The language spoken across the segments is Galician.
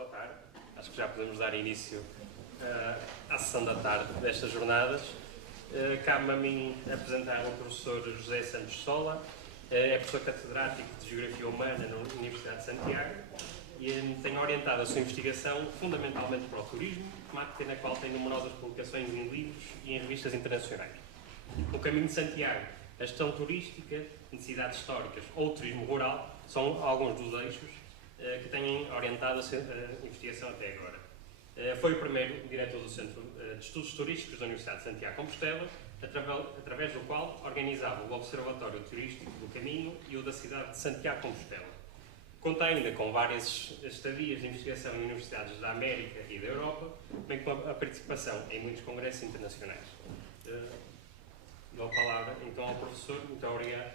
boa tarde. Acho que já podemos dar início à sessão da tarde destas jornadas. Cabe-me a mim apresentar o professor José Santos Sola, é professor catedrático de Geografia Humana na Universidade de Santiago e tem orientado a sua investigação fundamentalmente para o turismo, temática na qual tem numerosas publicações em livros e em revistas internacionais. O Caminho de Santiago, a gestão turística, necessidades históricas ou turismo rural são alguns dos eixos que têm orientado a investigação até agora. Foi o primeiro diretor do Centro de Estudos Turísticos da Universidade de Santiago de Compostela, através do qual organizava o Observatório Turístico do Caminho e o da cidade de Santiago de Compostela. Conta ainda com várias estadias de investigação em universidades da América e da Europa, bem como a participação em muitos congressos internacionais. Dou a palavra então ao professor. Muito obrigado.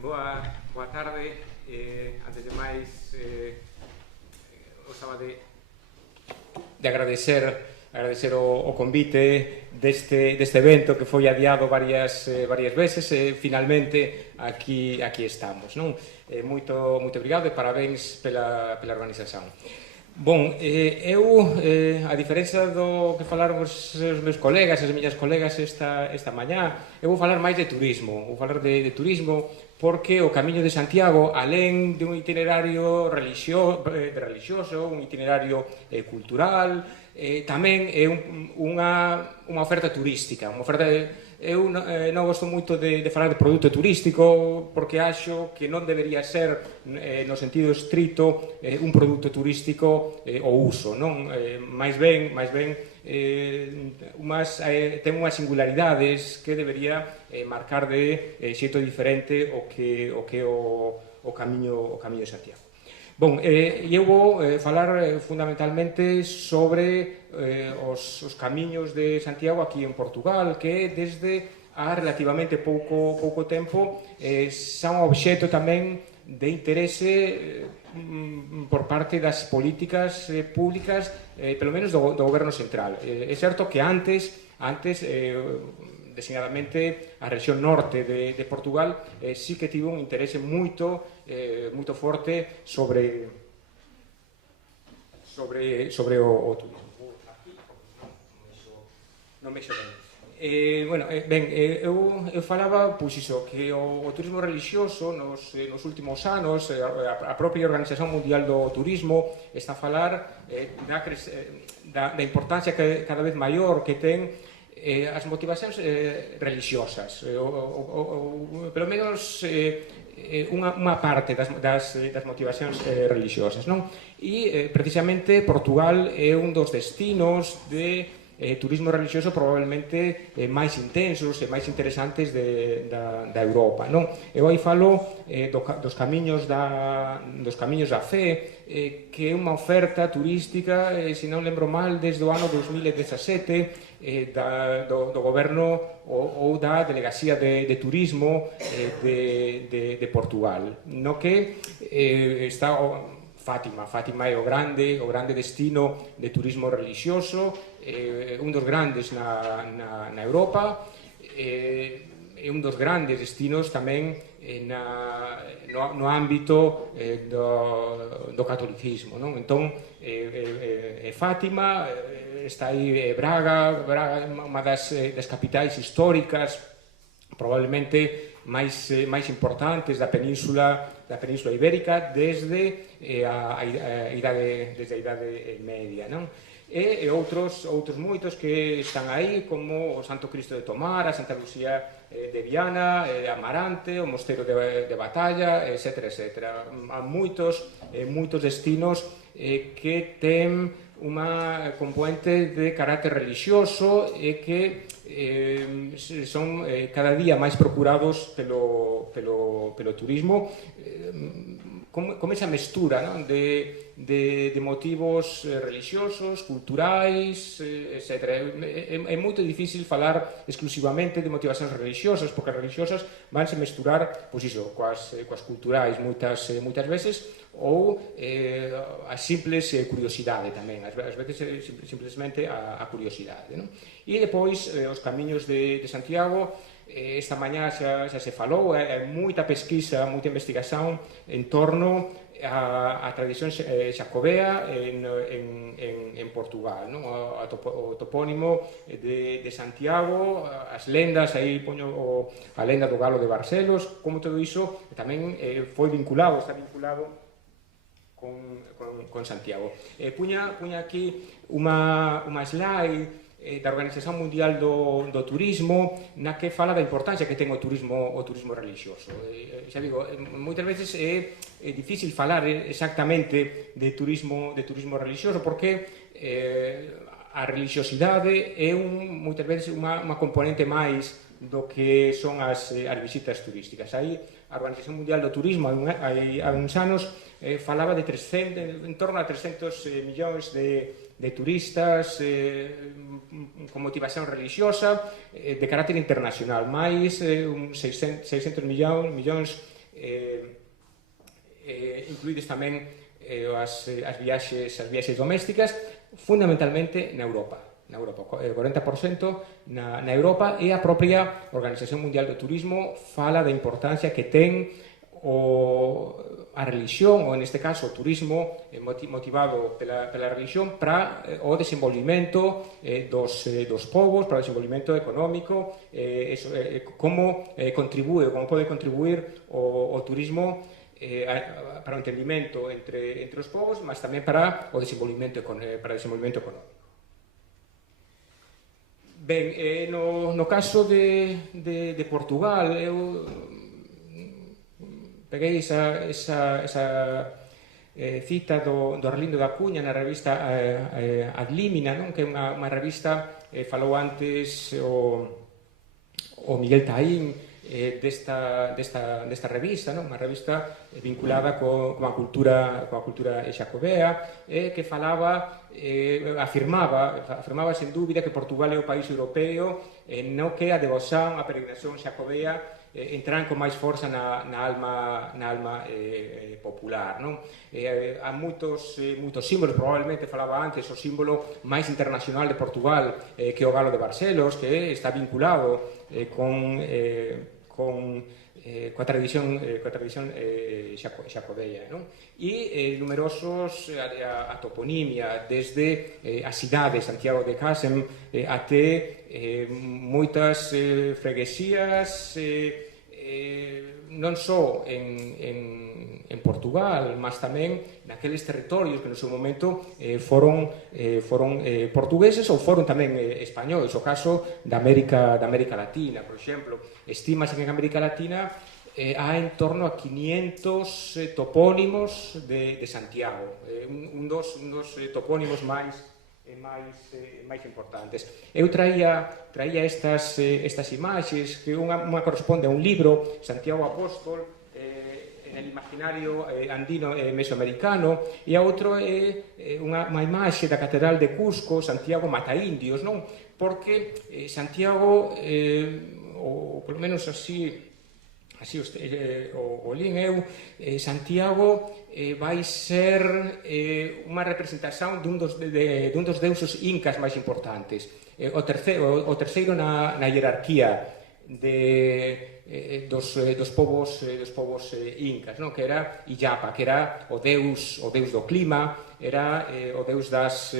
Boa tarde. Antes de máis, gostaba de agradecer o convite deste evento que foi adiado varias veces e finalmente aquí estamos, non? Moito obrigado e parabéns pela organización. Bon, eu, a diferenza do que falaron os meus colegas e as miñas colegas esta mañá, eu vou falar máis de turismo. Vou falar de turismo porque o Camiño de Santiago, alén de un itinerario religioso, un itinerario cultural, tamén é unha oferta turística, unha oferta eu non gosto moito de falar de produto turístico porque acho que non debería ser no sentido estrito un produto turístico o uso, non? máis ben ten unhas singularidades que debería marcar de xeito diferente o que o Camiño de Santiago. Bon, eu vou falar fundamentalmente sobre os camiños de Santiago aquí en Portugal, que desde há relativamente pouco tempo son obxecto tamén de interese por parte das políticas públicas, pelo menos do goberno central. É certo que antes designadamente a rexión norte de Portugal sí que tivo un interese moito forte sobre o turismo. Non me xo ben. Eu falaba, pois iso, que o turismo religioso nos últimos anos, a propia Organización Mundial do Turismo está a falar da importancia cada vez maior que ten as motivacións religiosas, pelo menos unha parte das motivacións religiosas, non? E precisamente Portugal é un dos destinos de turismo religioso probablemente máis intensos e máis interesantes da Europa, non? Eu aí falo dos camiños da fe, que é unha oferta turística, se non lembro mal, desde o ano 2017 do goberno ou da Delegacia de Turismo de Portugal, no que está Fátima é o grande destino de turismo religioso, un dos grandes na Europa, é un dos grandes destinos tamén no ámbito do catolicismo, non? Entón, Fátima, está aí Braga é unha das capitais históricas probablemente máis importantes da Península Ibérica desde a Idade Media, non? E outros moitos que están aí, como o Santo Cristo de Tomar, a Santa Lucía de Viana, Amarante, o Mosteiro de Batalla, etc. Há moitos destinos que ten unha componente de carácter religioso e que son cada día máis procurados pelo turismo, como esa mestura, non? de motivos religiosos, culturais, etc. É moito difícil falar exclusivamente de motivacións religiosas, porque as religiosas vanse mesturar, pois iso, coas culturais moitas veces, ou a simples curiosidade tamén, ás veces simplesmente a curiosidade, non? E depois os camiños de Santiago esta mañá xa se falou, hai moita pesquisa, moita investigación en torno a tradición xacobea en Portugal, non? O topónimo de Santiago, as lendas, aí poño a lenda do Galo de Barcelos, como todo iso tamén foi vinculado, está vinculado con Santiago. Puña aquí unha slide da Organización Mundial do Turismo na que fala da importancia que ten o turismo religioso. Xa digo, moitas veces é difícil falar exactamente de turismo religioso porque a religiosidade é moitas veces unha componente máis do que son as visitas turísticas. Aí a Organización Mundial do Turismo hai uns anos falaba de en torno a 300 millóns de turistas con motivación religiosa de carácter internacional, máis 600 millóns incluídos tamén as viaxes domésticas, fundamentalmente na Europa. 40% na Europa, e a propia Organización Mundial do Turismo fala da importancia que ten a religión, ou neste caso o turismo motivado pela religión, para o desenvolvimento dos povos, para o desenvolvimento económico, como pode contribuir o turismo para o entendimento entre os povos, mas tamén para o desenvolvimento económico. Ben, no caso de Portugal, eu peguei esa cita do Arlindo da Cunha na revista Ad Limina, non? Que é unha revista, falou antes o Miguel Taín desta revista, non? Unha revista vinculada coa cultura xacobea, que falaba, afirmaba sen dúbida que Portugal é o país europeo no que a devoción, a peregrinación xacobea entraran con máis forza na alma popular, non? Há moitos símbolos, probablemente falaba antes, o símbolo máis internacional de Portugal, que é o Galo de Barcelos, que está vinculado coa tradición xacobea, non? E numerosos a toponimia, desde a cidade Santiago de Casem até moitas freguesías, non só en Portugal, mas tamén naqueles territorios que no seu momento foron portugueses ou foron tamén españoles. O caso da América Latina, por exemplo, estimase que en América Latina há en torno a 500 topónimos de Santiago, un dos topónimos máis importantes. Eu traía estas imaxes, que unha corresponde a un libro, Santiago Apóstol, en el imaginario andino mesoamericano, e a outro é unha imaxe da Catedral de Cusco, Santiago mata indios, non? Porque Santiago, ou polo menos así o lín eu, Santiago vai ser unha representación dun dos deuses incas máis importantes, o terceiro na hierarquía dos povos incas, non? Que era Illapa, que era o deus do clima, era o deus das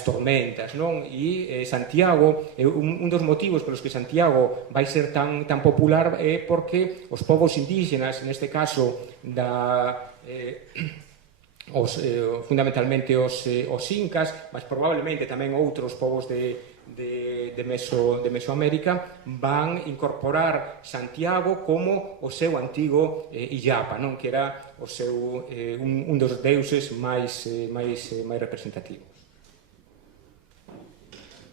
tormentas, non? E Santiago, un dos motivos pelos que Santiago vai ser tan popular é porque os povos indígenas, neste caso fundamentalmente os incas, mas probablemente tamén outros povos de Mesoamérica, van incorporar Santiago como o seu antigo Illapa, non? Que era un dos deuses máis representativos.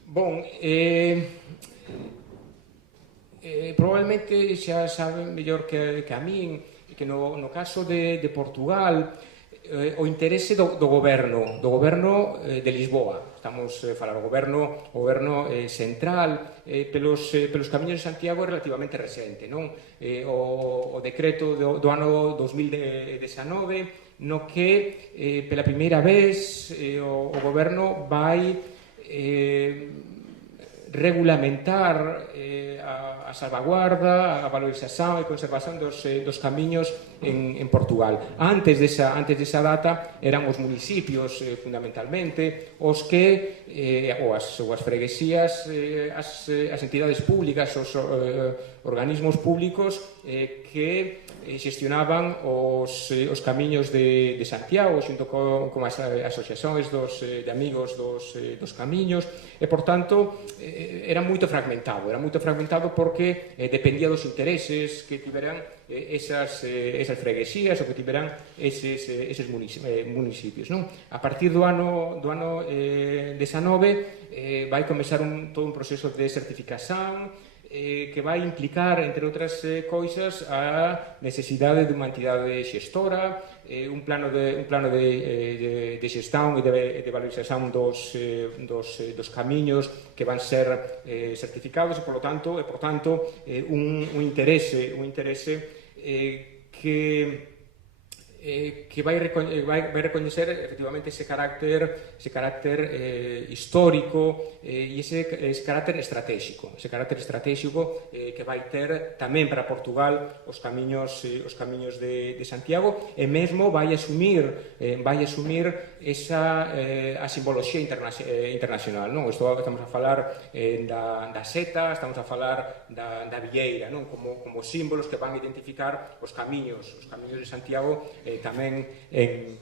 Bon, probablemente xa saben mellor que a min que no caso de Portugal, o interese do goberno de Lisboa, estamos a falar, o goberno central, pelos camiños de Santiago é relativamente recente, non? O decreto do ano 2019, no que pela primeira vez o goberno vai regulamentar a salvaguarda, a valorización e conservación dos camiños en Portugal. Antes desa data eran os municipios fundamentalmente os que ou as freguesías, as entidades públicas, os organismos públicos que xestionaban os camiños de Santiago xunto con as asociacións de amigos dos camiños e, por tanto, era moito fragmentado porque dependía dos intereses que tiveran esas freguesías ou que tiveran eses municipios, non? A partir do ano 19 vai comezar todo un proceso de certificación que vai implicar, entre outras cousas, a necesidade de unha entidade xestora, un plano de xestão e de valorización dos camiños que van ser certificados e, por tanto, un interese que vai recoñecer efectivamente ese carácter histórico e ese carácter estratégico que vai ter tamén para Portugal os camiños de Santiago, e mesmo vai asumir a simboloxía internacional, non? Estamos a falar da seta, estamos a falar da vieira, non? Como símbolos que van a identificar os camiños de Santiago tamén en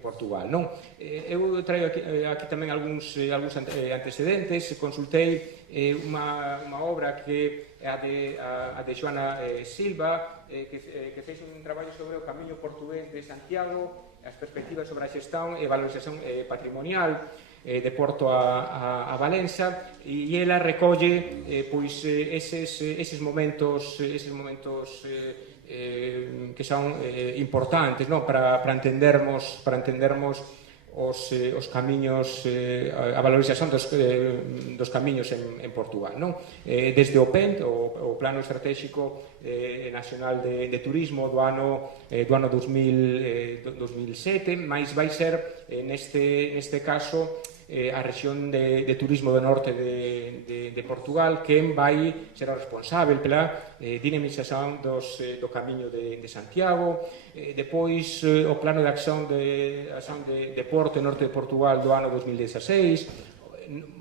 Portugal, non? Eu traio aquí tamén algúns antecedentes. Consultei unha obra que é a de Joana Silva, que fez un traballo sobre o camiño portugués de Santiago, as perspectivas sobre a xestão e valorización patrimonial de Porto a Valença, e ela recolle eses momentos que son importantes, non? Para entendermos os camiños, a valorización dos camiños en Portugal, non? Desde o PENT, o Plano Estratégico Nacional de Turismo do ano 2007, máis vai ser neste caso a rexión de turismo do norte de Portugal, quen vai ser o responsável pela dinamización do camiño de Santiago. Depois o plano de acción de Porto e norte de Portugal do ano 2016,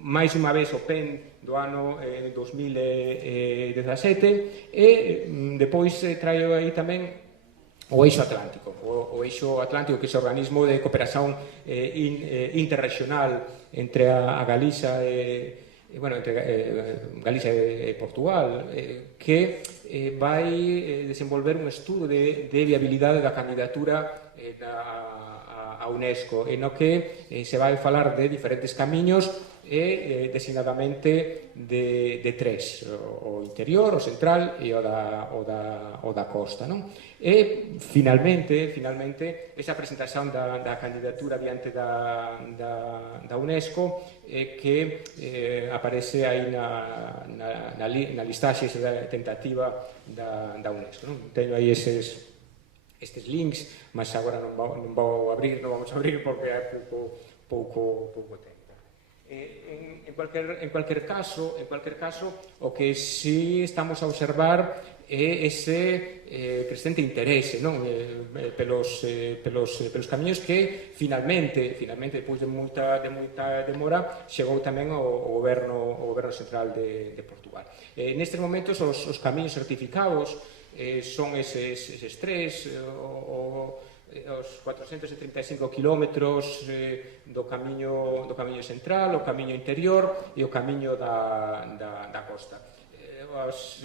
máis unha vez o PEN do ano 2017, e depois traio aí tamén o Eixo Atlántico, que é o organismo de cooperación interregional entre a Galiza entre Galiza e Portugal, que vai desenvolver un estudo de viabilidade da candidatura a UNESCO, en o que se vai falar de diferentes camiños e designadamente de tres: o interior, o central e o da costa, non? E finalmente esa presentación da candidatura diante da UNESCO que aparece aí na listaxe tentativa da UNESCO, non? Teño aí estes links, mas agora non vamos a abrir porque hai pouco tempo. En cualquier caso, o que sí estamos a observar é ese crescente interese, non? Pelos camiños que finalmente, depois de moita demora, chegou tamén o goberno central de Portugal. Nestes momentos os camiños certificados son eses tres, os 435 kilómetros do camiño central, o camiño interior e o camiño da costa. As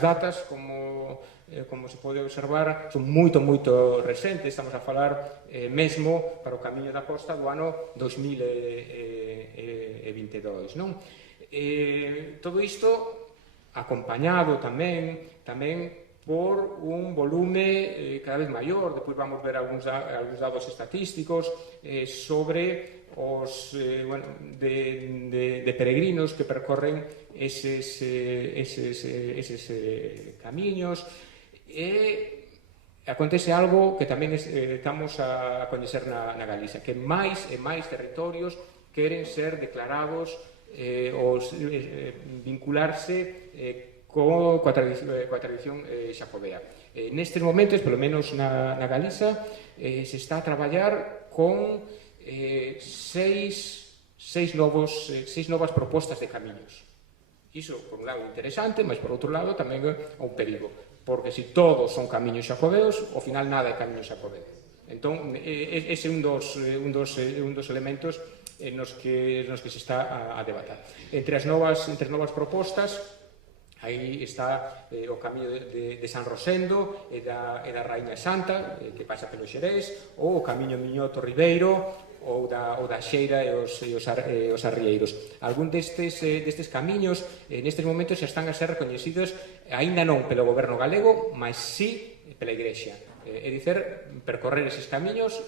datas, como se pode observar, son moito recentes. Estamos a falar mesmo para o camiño da costa do ano 2022, non? Todo isto acompañado tamén por un volume cada vez maior. Depois vamos ver algúns dados estatísticos sobre os de peregrinos que percorren eses camiños, e acontece algo que tamén estamos a coñecer na Galiza, que máis e máis territorios queren ser declarados ou vincularse coa tradición xacobea. Nestes momentos, polo menos na Galiza, se está a traballar con seis novas propostas de camiños. Iso, por un lado, é interesante, mas por outro lado tamén é un perigo, porque se todos son camiños xacobeos, ao final nada é camiño xacobeo. Entón, ese é un dos elementos nos que se está a debater. Entre as novas propostas, aí está o camiño de San Rosendo e da Raíña Santa, que pasa pelo Xerés, ou o camiño Miñoto-Ribeiro, ou da Xeira e os Arrieiros. Algún destes camiños nestes momentos xa están a ser recoñecidos aínda non pelo goberno galego, mas sí pela Igrexa. É dicer, percorrer eses camiños,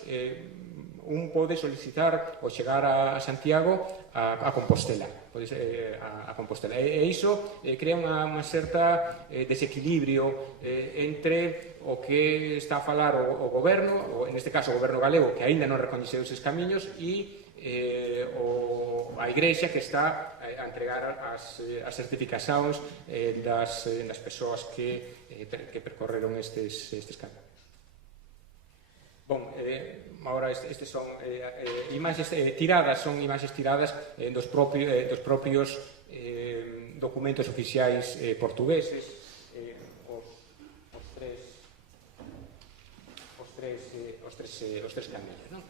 un pode solicitar ou chegar a Santiago a Compostela. E iso crea unha certa desequilibrio entre o que está a falar o goberno, neste caso o goberno galego, que aínda non recoñeceu eses camiños, e a Igrexa, que está a entregar as certificacións das persoas que percorreron estes camiños. Bon, agora estes son imaxes tiradas, dos propios documentos oficiais portugueses, os tres camiños, non?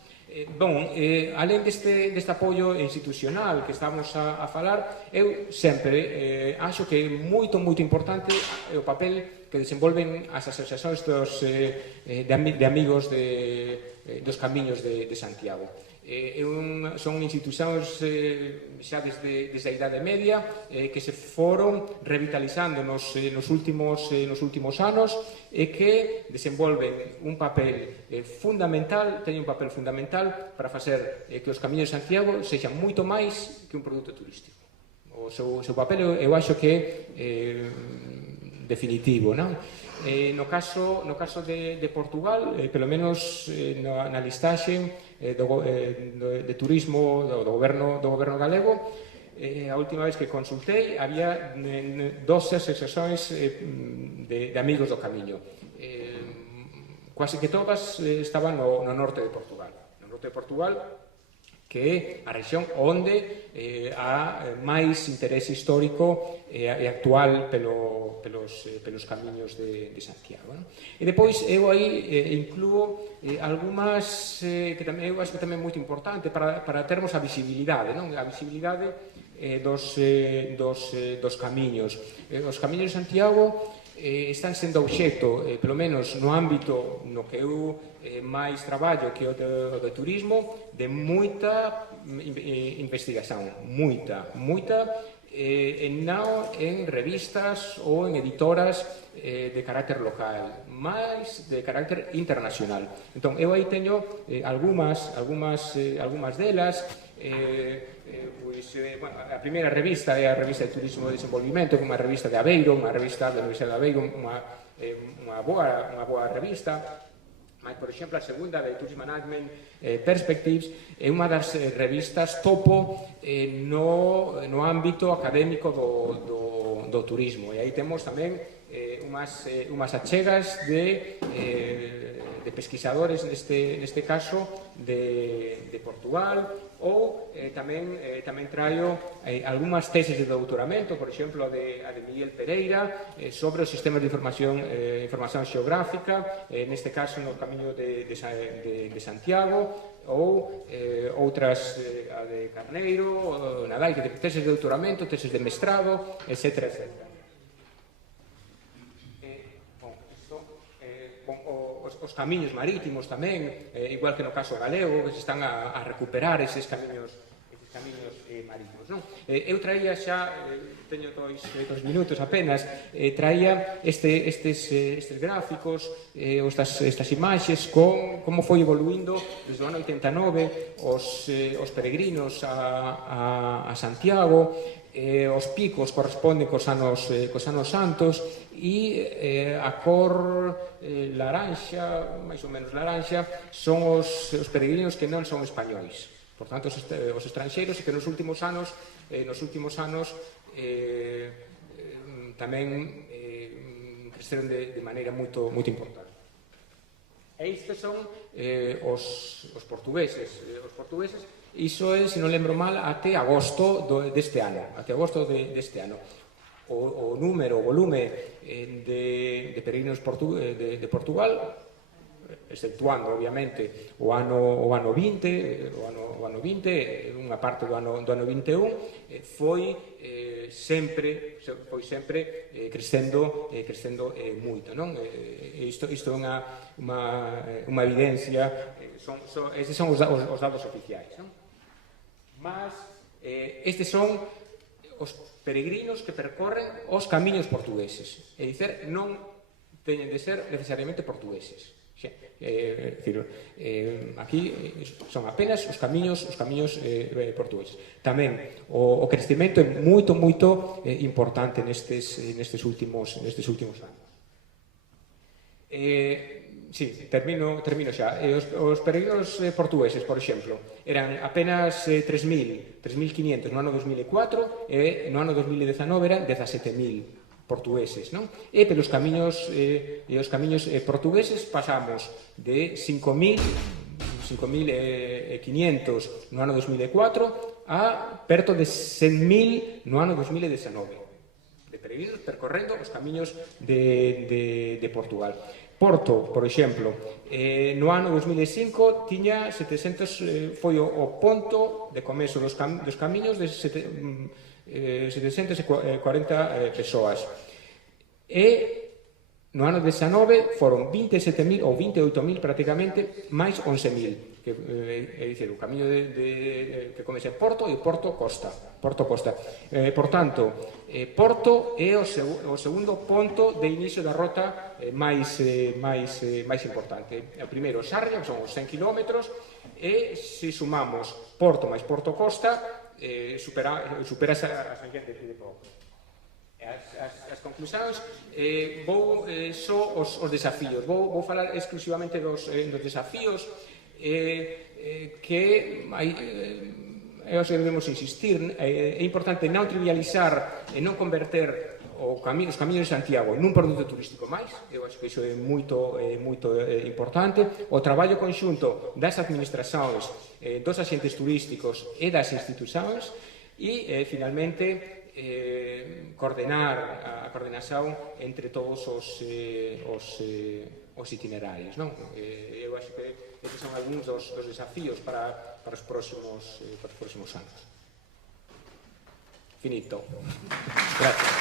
Alén deste apoio institucional que estamos a falar, eu sempre acho que é moito importante o papel que desenvolven as asociacións de amigos dos camiños de Santiago. Son institucións xa desde a Idade Media que se foron revitalizando nos últimos anos e que desenvolven un papel fundamental, teñen un papel fundamental para facer que os camiños de Santiago sexan moito máis que un produto turístico. O seu papel eu acho que é definitivo, non? No caso de Portugal, pelo menos na listaxe de turismo do goberno galego, a última vez que consultei había 12 asociacións de amigos do camiño. Quase que todas estaban no norte de Portugal. No norte de Portugal, que é a rexión onde há máis interese histórico e actual pelos camiños de Santiago. E depois eu aí incluo algunhas que eu acho que tamén é moito importante para termos a visibilidade, non? A visibilidade dos camiños. Os camiños de Santiago están sendo obxecto, pelo menos no ámbito no que eu máis traballo, que é o de turismo, de moita investigación, moita, en revistas ou en editoras de carácter local, máis de carácter internacional. Entón, eu aí teño algunhas delas. A primeira revista é a revista de Turismo e Desenvolvimento, que é unha revista de Aveiro, unha revista da Universidade de Aveiro, unha boa revista. Mas, por exemplo, a segunda de Tourism Management Perspectives é unha das revistas topo no ámbito académico do turismo. E aí temos tamén unhas achegas de pesquisadores, neste caso, de Portugal, ou tamén traio algunhas teses de doutoramento, por exemplo, a de Miguel Pereira, sobre os sistemas de información xeográfica, neste caso no camiño de Santiago, ou outras, a de Carneiro, Nadal, que teses de doutoramento, teses de mestrado, etc. Os camiños marítimos tamén, igual que no caso galego, que se están a recuperar eses camiños marítimos, non? Eu traía xa, teño dois minutos apenas, traía estes gráficos, estas imaxes, como foi evoluindo desde o ano 89 os peregrinos a Santiago. Os picos corresponden cos anos santos e a cor laranxa, máis ou menos laranxa, son os peregrinos que non son españois. por tanto, os estranxeiros, e que nos últimos anos tamén creceron de maneira moito importante. E estes son os portugueses. Os portugueses, iso é, se non lembro mal, até agosto deste ano. O número, o volume de peregrinos de Portugal, exceptuando, obviamente, o ano 20, unha parte do ano 21, foi sempre crecendo moito, non? Isto é unha evidencia, estes son os dados oficiais, non? Mas estes son os peregrinos que percorren os camiños portugueses, é dicir, non teñen de ser necesariamente portugueses. Aquí son apenas os camiños portugueses. Tamén o crecemento é moito importante nestes últimos anos. Termino xa. Os peregrinos portugueses, por exemplo, eran apenas 3.500 no ano 2004 e no ano 2019 eran 17.000 portugueses, non? E pelos camiños portugueses pasamos de 5.500 no ano 2004 a perto de 100.000 no ano 2019 de peregrinos percorrendo os camiños de Portugal. Porto, por exemplo, no ano 2005 tiña 700, foi o ponto de comezo dos camiños de 740 persoas. E no ano 19 foron 27.000 ou 28.000 prácticamente, máis 11.000. É dicir, o camiño que comeza en Porto e Porto Costa. Por tanto, Porto é o segundo ponto de inicio da rota máis importante. O primeiro, Sarria, que son os 100 km, e se sumamos Porto máis Porto Costa, supera a Sanxente de pouco. As conclusións, vou só os desafíos, vou falar exclusivamente dos desafíos que debemos insistir. É importante non trivializar e non converter os camiños de Santiago nun produto turístico máis. Eu acho que iso é moito importante. O traballo conxunto das administracións, dos axentes turísticos e das institucións, e finalmente coordenar a coordenación entre todos os itinerarios, non? Eu acho que estes son algúns dos desafíos para os próximos anos. Finito. Gracias.